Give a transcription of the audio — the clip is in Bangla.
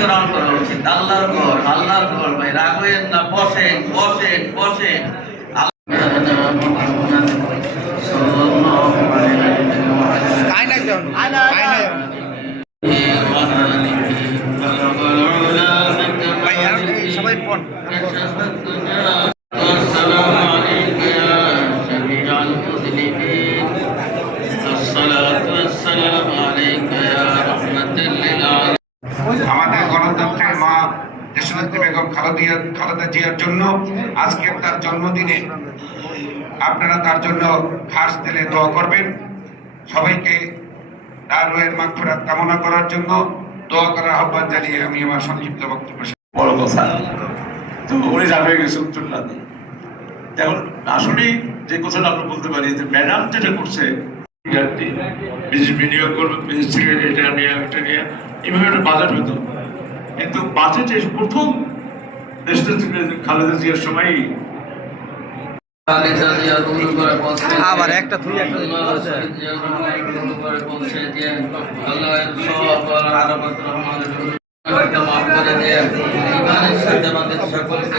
গ্রহণ করা উচিত। আল্লাহর ঘর ভাই, রাখবেন না, বসেন বসেন বসেন। সবাই পড়। السلام عليك يا شفيع المذنبين الصلاة والسلام عليك يا رحمة للعالمين আমাদের গণতন্ত্রের মা দেশনেত্রী বেগম খালেদা জিয়ার জন্য আজকের তার জন্মদিনে আপনারা তার জন্য খাস দিলে দোয়া করবেন। সবাইকে তার রুহের মাগফিরাত কামনা করার জন্য দোয়া করার আহ্বান জানিয়ে আমি আমার সংক্ষিপ্ত বক্তব্য বড় কথা তো উনি যাবে গেছে উত্তর না দিয়ে। এখন আসলে যে কথাটা আমরা বলতে পারি যে ম্যাডাম যেটা করছে বিনিয়োগ করবে, মিনিস্ট্রি এটা নিয়ে এটা নিয়ে এইভাবে একটা বাজেট হতো, কিন্তু বাজেটে প্রথম দেশটা খালেদা জিয়ার সময় আবার একটা তুই একটা মাফ করে দিয়ে ইমানের সাথে আমাদের সকলকে